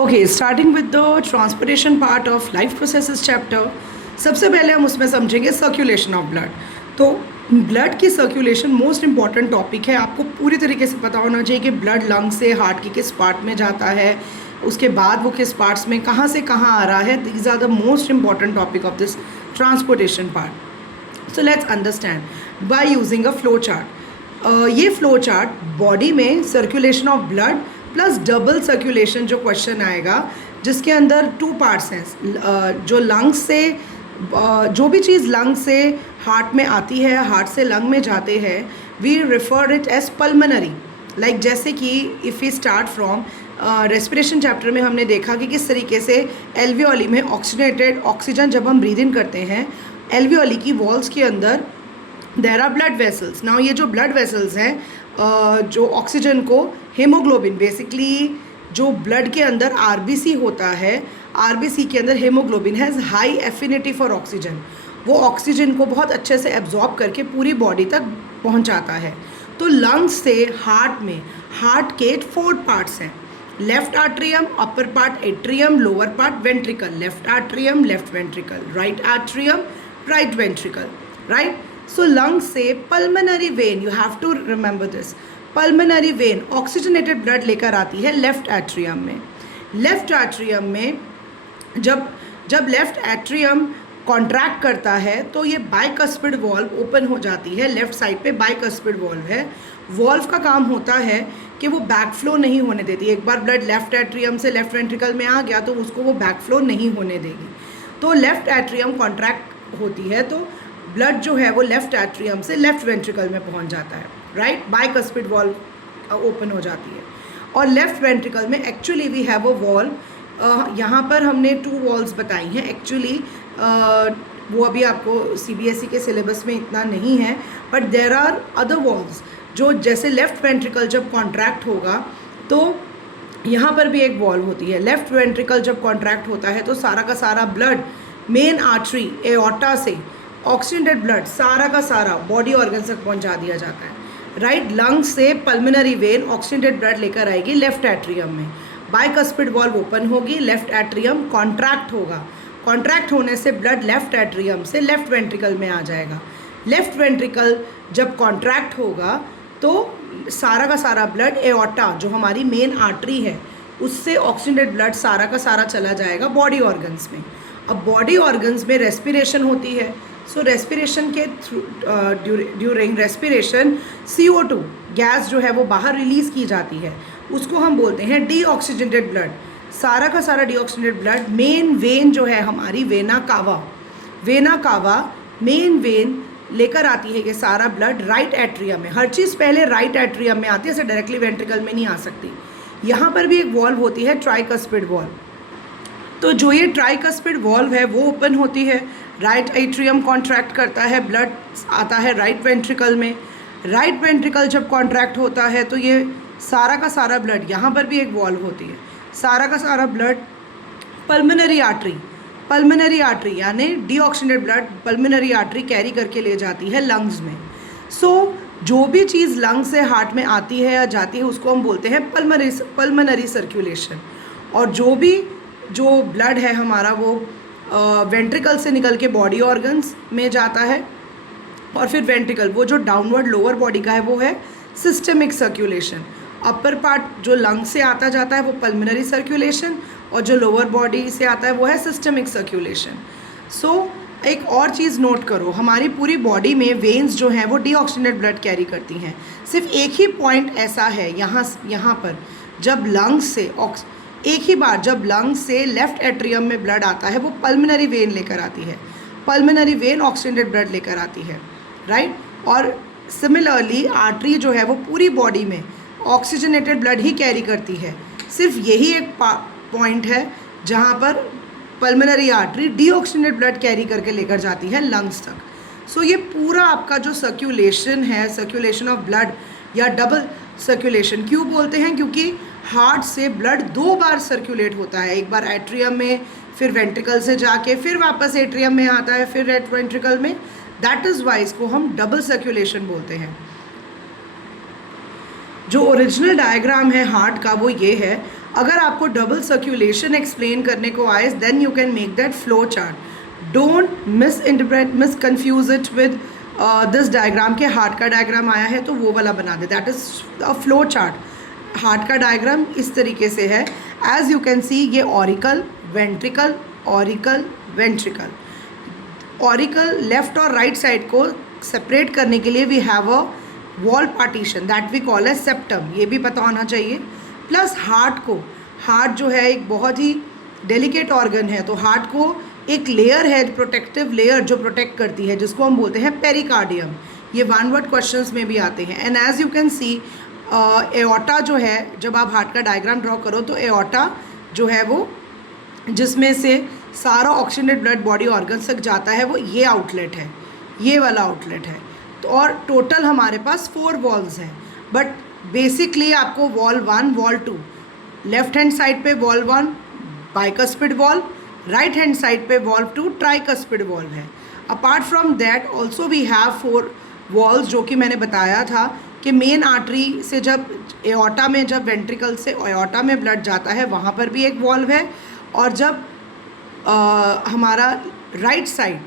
Okay, starting with the transportation part of life processes chapter. सबसे पहले हम उसमें समझेंगे सर्कुलेशन ऑफ ब्लड। तो ब्लड की सर्कुलेशन मोस्ट इंपॉर्टेंट टॉपिक है। आपको पूरी तरीके से पता होना चाहिए कि ब्लड लंग से हार्ट के किस पार्ट में जाता है, उसके बाद वो किस पार्ट्स में कहाँ से कहाँ आ रहा है। These are the most important topic of this transportation part. So let's understand by using a flow chart. ये फ्लो चार्ट बॉडी में circulation of blood plus double circulation जो क्वेश्चन आएगा, जिसके अंदर टू पार्ट्स हैं। जो लंग्स से जो भी चीज़ लंग से हार्ट में आती है, हार्ट से लंग में जाते हैं, we refer it as pulmonary. Like जैसे कि if we start from respiration chapter में हमने देखा कि किस तरीके से एल्वियोली में ऑक्सीजनेटेड ऑक्सीजन जब हम ब्रीद इन करते हैं, एल्वियोली की वॉल्स के अंदर there are blood vessels. Now ये जो ब्लड वेसल्स हैं, जो ऑक्सीजन को हेमोग्लोबिन, बेसिकली जो ब्लड के अंदर आरबीसी होता है, आरबीसी के अंदर haemoglobin has high affinity for oxygen. वो ऑक्सीजन को बहुत अच्छे से एब्जॉर्ब करके पूरी बॉडी तक पहुंचाता है। तो लंग्स से हार्ट में, हार्ट के 4 पार्ट्स हैं। Left atrium, upper part atrium, lower part ventricle. Left atrium, left ventricle, right atrium, right ventricle, right. So lungs से pulmonary vein, you have to remember this, pulmonary vein oxygenated blood लेकर आती है left atrium में। Left atrium में जब left atrium contract करता है तो ये बाइकस्पिड वॉल्व ओपन हो जाती है। लेफ्ट साइड पे बाइकस्पिड वॉल्व है। वॉल्व का काम होता है कि वो बैक फ्लो नहीं होने देती। एक बार ब्लड लेफ्ट एट्रियम से लेफ्ट वेंट्रिकल में आ गया तो उसको वो बैक फ्लो नहीं होने देगी। तो लेफ्ट एट्रियम कॉन्ट्रैक्ट होती है तो ब्लड जो है वो लेफ्ट एट्रियम से लेफ्ट वेंट्रिकल में पहुंच जाता है, राइट। बाइकस्पिड वॉल्व ओपन हो जाती है। और लेफ्ट वेंट्रिकल में actually we have a valve. यहाँ पर हमने 2 वॉल्व्स बताई हैं एक्चुअली। वो अभी आपको सीबीएसई के सिलेबस में इतना नहीं है, but there are other valves जो, जैसे लेफ्ट वेंट्रिकल जब कॉन्ट्रैक्ट होगा तो यहाँ पर भी एक वॉल्व होती है। लेफ्ट वेंट्रिकल जब कॉन्ट्रैक्ट होता है तो सारा का सारा ब्लड मेन आर्टरी एओर्टा से ऑक्सीजनेटेड ब्लड सारा का सारा बॉडी ऑर्गन तक पहुँचा दिया जाता है, राइट। लंग्स से पल्मनरी वेन ऑक्सीजनेटेड ब्लड लेकर आएगी लेफ्ट एट्रियम में। बाइकस्पिड वॉल्व ओपन होगी, लेफ्ट एट्रियम कॉन्ट्रैक्ट होगा। कॉन्ट्रैक्ट होने से ब्लड लेफ्ट एट्रियम से लेफ्ट वेंट्रिकल में आ जाएगा। लेफ्ट वेंट्रिकल जब कॉन्ट्रैक्ट होगा तो सारा का सारा ब्लड एओर्टा जो हमारी मेन आर्टरी है उससे ऑक्सीजनेटेड ब्लड सारा का सारा चला जाएगा बॉडी ऑर्गन्स में। अब बॉडी ऑर्गन्स में रेस्पिरेशन होती है। सो रेस्पिरेशन के ड्यूरिंग रेस्पिरेशन CO2 गैस जो है वो बाहर रिलीज़ की जाती है, उसको हम बोलते हैं डीऑक्सीजनेटेड ब्लड। सारा का सारा डीऑक्सीजनेटेड ब्लड मेन वेन जो है हमारी वेना कावा मेन वेन लेकर आती है ये सारा ब्लड राइट एट्रियम में। हर चीज़ पहले राइट एट्रियम में आती है, ऐसे डायरेक्टली वेंट्रिकल में नहीं आ सकती। यहाँ पर भी एक वॉल्व होती है, ट्राइकस्पिड वॉल्व। तो जो ये ट्राइकस्पिड वॉल्व है वो ओपन होती है, राइट एट्रियम कॉन्ट्रैक्ट करता है, ब्लड आता है राइट वेंट्रिकल में। राइट वेंट्रिकल जब कॉन्ट्रैक्ट होता है तो ये सारा का सारा ब्लड, यहाँ पर भी एक वॉल्व होती है, सारा का सारा ब्लड पल्मनरी आर्टरी यानी deoxygenated blood pulmonary artery carry करके ले जाती है लंग्स में। सो जो भी चीज़ लंग से हार्ट में आती है या जाती है उसको हम बोलते हैं पल्मनरी सर्कुलेशन। और जो ब्लड है हमारा वो वेंट्रिकल से निकल के बॉडी ऑर्गन्स में जाता है। और फिर वेंट्रिकल, वो जो डाउनवर्ड लोअर बॉडी का है वो है सिस्टमिक सर्कुलेशन। अपर पार्ट जो लंग से आता जाता है वो पल्मनरी सर्कुलेशन, और जो लोअर बॉडी से आता है वो है सिस्टमिक सर्कुलेशन। सो एक और चीज़ नोट करो, हमारी पूरी बॉडी में वेन्स जो हैं वो डीऑक्सीजनेटेड ब्लड कैरी करती हैं। सिर्फ एक ही पॉइंट ऐसा है यहाँ पर, जब लंग्स से एक ही बार जब लंग्स से लेफ्ट एट्रियम में ब्लड आता है वो पल्मनरी वेन लेकर आती है, पल्मनरी वेन ऑक्सीजनेटेड ब्लड लेकर आती है, राइट। और सिमिलरली आर्टरी जो है वो पूरी बॉडी में ऑक्सीजनेटेड ब्लड ही कैरी करती है। सिर्फ यही एक पॉइंट है जहाँ पर pulmonary artery deoxygenated blood carry करके लेकर जाती है लंग्स तक। सो ये पूरा आपका जो सर्कुलेशन है, सर्कुलेशन ऑफ ब्लड या डबल सर्कुलेशन क्यों बोलते हैं, क्योंकि हार्ट से ब्लड 2 बार सर्कुलेट होता है। एक बार एट्रियम में, फिर वेंट्रिकल से जाके फिर वापस एट्रियम में आता है, फिर राइट वेंट्रिकल में। दैट इज़ वाई इसको हम डबल सर्कुलेशन बोलते हैं। जो ओरिजिनल डायग्राम है हार्ट का वो ये है। अगर आपको डबल सर्कुलेशन एक्सप्लेन करने को आए then you can make that flow chart. Don't misinterpret, miss confuse it with this diagram के हार्ट का डायग्राम आया है तो वो वाला बना दे, that is a flow chart. Heart का डायग्राम इस तरीके से है, एज यू कैन सी ये auricle, ventricle, auricle, ventricle. Auricle left और राइट साइड को सेपरेट करने के लिए we have a wall partition that we call as septum, ये भी पता होना चाहिए। प्लस हार्ट को, हार्ट जो है एक बहुत ही डेलिकेट ऑर्गन है, तो हार्ट को एक लेयर है, प्रोटेक्टिव लेयर जो प्रोटेक्ट करती है, जिसको हम बोलते हैं पेरिकार्डियम। ये वन वर्ड क्वेश्चंस में भी आते हैं। And as you can see aorta जो है, जब आप हार्ट का डायग्राम ड्रॉ करो तो एओर्टा जो है वो जिसमें से सारा ऑक्सीजनेटेड ब्लड बॉडी ऑर्गन तक जाता है, वो ये आउटलेट है, ये वाला आउटलेट है। तो और टोटल हमारे पास 4 वॉल्व्स हैं, बट बेसिकली आपको valve 1, valve 2, left hand side पे valve 1 bicuspid valve, right hand side पे वॉल्व 2 ट्राइकस्पिड वॉल्व है। Apart from that also we have 4 valves, जो कि मैंने बताया था कि मेन आर्टरी से जब एओर्टा में, जब वेंट्रिकल से एओर्टा में ब्लड जाता है वहाँ पर भी एक वॉल्व है, और जब हमारा राइट साइड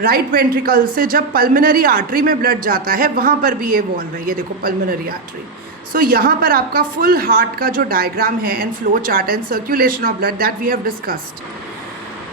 राइट वेंट्रिकल से जब पल्मोनरी आर्टरी में ब्लड जाता है वहाँ पर भी ये वॉल्व है, ये देखो पल्मोनरी आर्टरी। सो यहाँ पर आपका फुल हार्ट का जो डायग्राम है and flow chart and circulation of blood that we have discussed.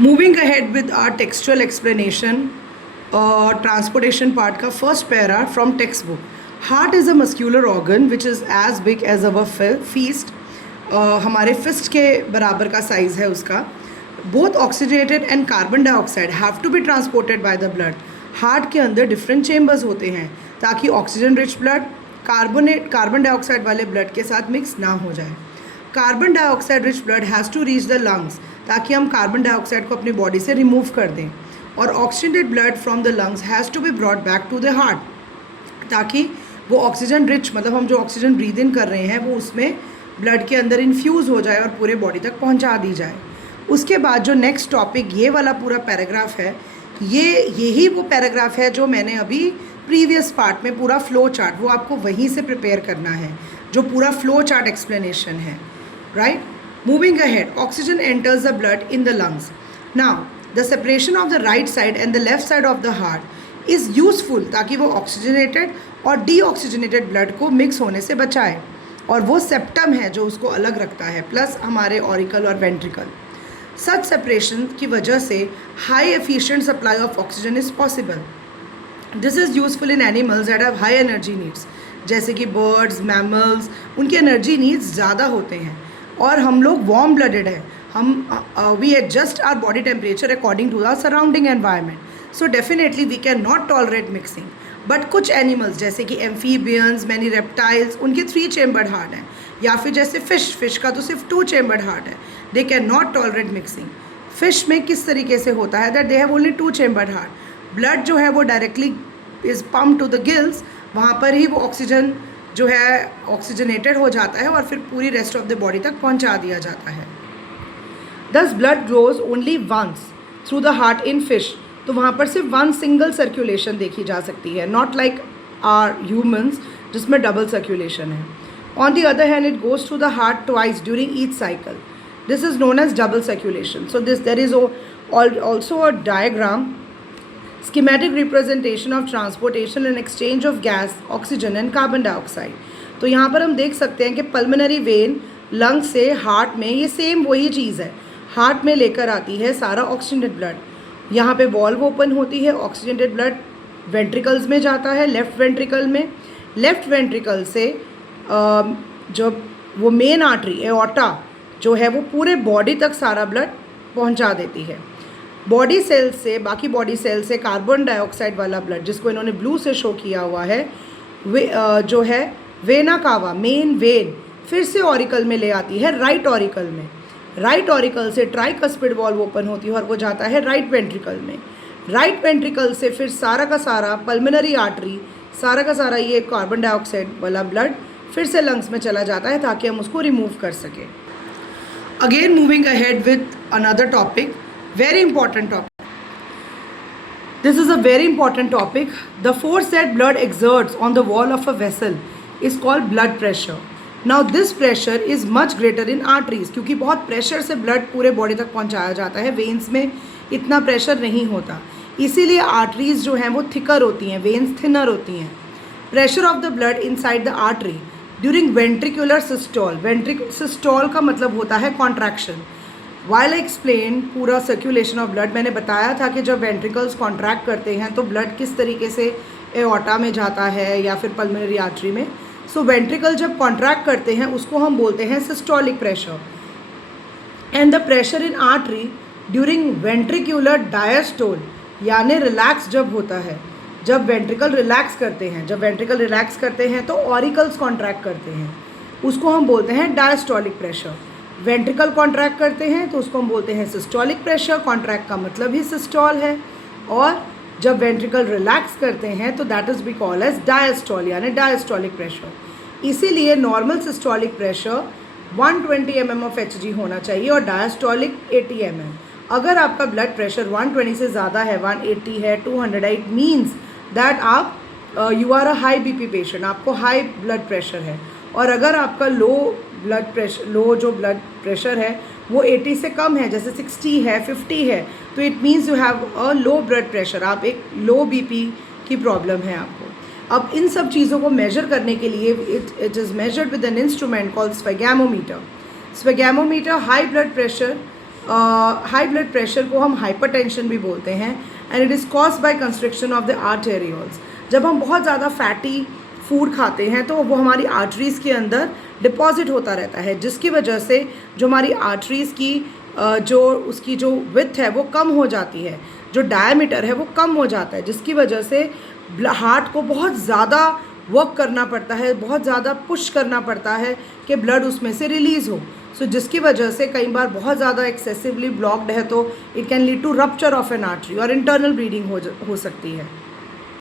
Moving ahead with our textual explanation, transportation part का first para from text book. Heart is a muscular organ which is as big as our fist, हमारे fist के बराबर का size है उसका। Both oxygenated and carbon dioxide have to be transported by the blood. Heart के अंदर different chambers होते हैं ताकि oxygen rich blood carbon dioxide वाले ब्लड के साथ मिक्स ना हो जाए। Carbon dioxide rich blood has to reach the lungs, ताकि हम कार्बन डाइऑक्साइड को अपनी बॉडी से रिमूव कर दें। और oxygenated blood from the lungs has to be brought back to the heart, ताकि वो ऑक्सीजन रिच, मतलब हम जो ऑक्सीजन ब्रीद इन कर रहे हैं वो उसमें ब्लड के अंदर इन्फ्यूज़ हो जाए और पूरे बॉडी तक पहुंचा दी जाए। उसके बाद जो नेक्स्ट टॉपिक, ये वाला पूरा पैराग्राफ है, यही वो पैराग्राफ है जो मैंने अभी प्रीवियस पार्ट में पूरा फ्लो चार्ट, वो आपको वहीं से प्रिपेयर करना है, जो पूरा फ्लो चार्ट एक्सप्लेनेशन है, right. Moving ahead, oxygen enters the blood in the lungs. Now the separation of the right side and the left side of the heart is useful, ताकि वो ऑक्सीजनेटेड और deoxygenated blood को mix होने से बचाए, और वो सेप्टम है जो उसको अलग रखता है, प्लस हमारे ऑरिकल और वेंट्रिकल। सच सेपरेशन की वजह से high efficient supply of oxygen is possible. This is useful in animals that have high energy needs, जैसे कि बर्ड्स, मैमल्स, उनके एनर्जी नीड्स ज़्यादा होते हैं। और हम लोग वार्म ब्लडेड हैं, हम we adjust our body temperature according to our surrounding environment, so definitely we can not tolerate mixing. But कुछ एनिमल्स जैसे कि एम्फीबियंस, मैनी रेप्टाइल्स, उनके 3 चेम्बर्ड हार्ट हैं, या फिर जैसे फिश का तो सिर्फ 2 चेम्बर्ड हार्ट है, they can not tolerate mixing. Fish में किस तरीके से होता है that they have only 2 chambered heart, blood जो है वो directly is pump to the gills, वहाँ पर ही वो ऑक्सीजन जो है ऑक्सीजनेटेड हो जाता है और फिर पूरी रेस्ट ऑफ द बॉडी तक पहुँचा दिया जाता है। Thus blood flows only once through the heart in fish, तो वहाँ पर सिर्फ 1 सिंगल सर्कुलेशन देखी जा सकती है, नॉट लाइक आर ह्यूमन्स जिसमें डबल सर्कुलेशन है। On the other hand it goes through the heart twice during each cycle, this is known as double circulation. So there is also a diagram, schematic representation of transportation and exchange of gas, oxygen and carbon dioxide। तो यहाँ पर हम देख सकते हैं कि pulmonary vein lung से heart में, ये सेम वही चीज़ है, हार्ट में लेकर आती है सारा ऑक्सीजनेटेड ब्लड। यहाँ पे वॉल्व ओपन होती है, ऑक्सीजनेटेड ब्लड वेंट्रिकल्स में जाता है, लेफ्ट वेंट्रिकल में। लेफ्ट वेंट्रिकल से जब वो मेन आर्टरी एओर्टा जो है वो पूरे बॉडी तक सारा ब्लड पहुँचा देती है। बॉडी सेल से, बाकी बॉडी सेल से कार्बन डाइऑक्साइड वाला ब्लड, जिसको इन्होंने ब्लू से शो किया हुआ है, वे जो है वेना कावा, मेन वेन, फिर से ऑरिकल में ले आती है, राइट ऑरिकल में। राइट ऑरिकल से ट्राइकस्पिड वॉल्व ओपन होती है और वो जाता है राइट वेंट्रिकल में। राइट वेंट्रिकल से फिर सारा का सारा पल्मोनरी आर्टरी, सारा का सारा ये कार्बन डाइऑक्साइड वाला ब्लड फिर से लंग्स में चला जाता है ताकि हम उसको रिमूव कर सकें। Again moving ahead with another topic, very important topic. This is a very important topic. The force that blood exerts on the wall of a vessel is called blood pressure. Now this pressure is much greater in arteries, क्योंकि बहुत pressure से blood पूरे body तक पहुंचाया जाता है, veins में इतना प्रेशर नहीं होता, इसीलिए आर्टरीज जो हैं वो थिकर होती हैं, वेन्स थिनर होती हैं। Pressure of the blood inside the artery during ventricular systole, systole का मतलब होता है कॉन्ट्रैक्शन। वाइल आई एक्सप्लेन पूरा सर्कुलेशन ऑफ ब्लड, मैंने बताया था कि जब वेंट्रिकल्स कॉन्ट्रैक्ट करते हैं तो ब्लड किस तरीके से एओर्टा में जाता है या फिर पल्मोनरी आर्टरी में। सो वेंट्रिकल जब कॉन्ट्रैक्ट करते हैं उसको हम बोलते हैं systolic pressure. And the pressure in artery during ventricular diastole, यानी रिलैक्स जब होता है, जब वेंट्रिकल रिलैक्स करते हैं, जब वेंट्रिकल रिलैक्स करते हैं तो ऑरिकल्स कॉन्ट्रैक्ट करते हैं, उसको हम बोलते हैं डायस्टोलिक प्रेशर। वेंट्रिकल कॉन्ट्रैक्ट करते हैं तो उसको हम बोलते हैं सिस्टोलिक प्रेशर, कॉन्ट्रैक्ट का मतलब ही सिस्टोल है। और जब वेंट्रिकल रिलैक्स करते हैं तो that is be called as diastole, यानी डायस्टोलिक प्रेशर। इसीलिए normal systolic pressure 120 mm of Hg होना चाहिए और डायस्टोलिक 80 mm। अगर आपका ब्लड प्रेशर 120 से ज़्यादा है, 180 है, 200 है, इट मीन्स दैट आप you are a high BP patient, आपको हाई ब्लड प्रेशर है। और अगर आपका लो जो ब्लड प्रेशर है वो 80 से कम है, जैसे 60 है, 50 है, तो it means you have a low blood pressure, आप एक लो बीपी की प्रॉब्लम है आपको। अब इन सब चीज़ों को मेजर करने के लिए it is measured with an instrument called sphygmomanometer. Sphygmomanometer high blood pressure को हम हाइपरटेंशन भी बोलते हैं, and it is caused by constriction of the arterioles. जब हम बहुत ज़्यादा फैटी फूड खाते हैं तो वो हमारी आर्टरीज़ के अंदर डिपॉजिट होता रहता है, जिसकी वजह से जो हमारी आर्टरीज़ की उसकी जो विड्थ है वो कम हो जाती है, जो डायमीटर है वो कम हो जाता है, जिसकी वजह से हार्ट को बहुत ज़्यादा वर्क करना पड़ता है, बहुत ज़्यादा पुश करना पड़ता है कि ब्लड उसमें से रिलीज़ हो। सो जिसकी वजह से कई बार बहुत ज़्यादा एक्सेसिवली ब्लॉक्ड है तो it can lead to rupture of an artery और इंटरनल ब्लीडिंग हो सकती है।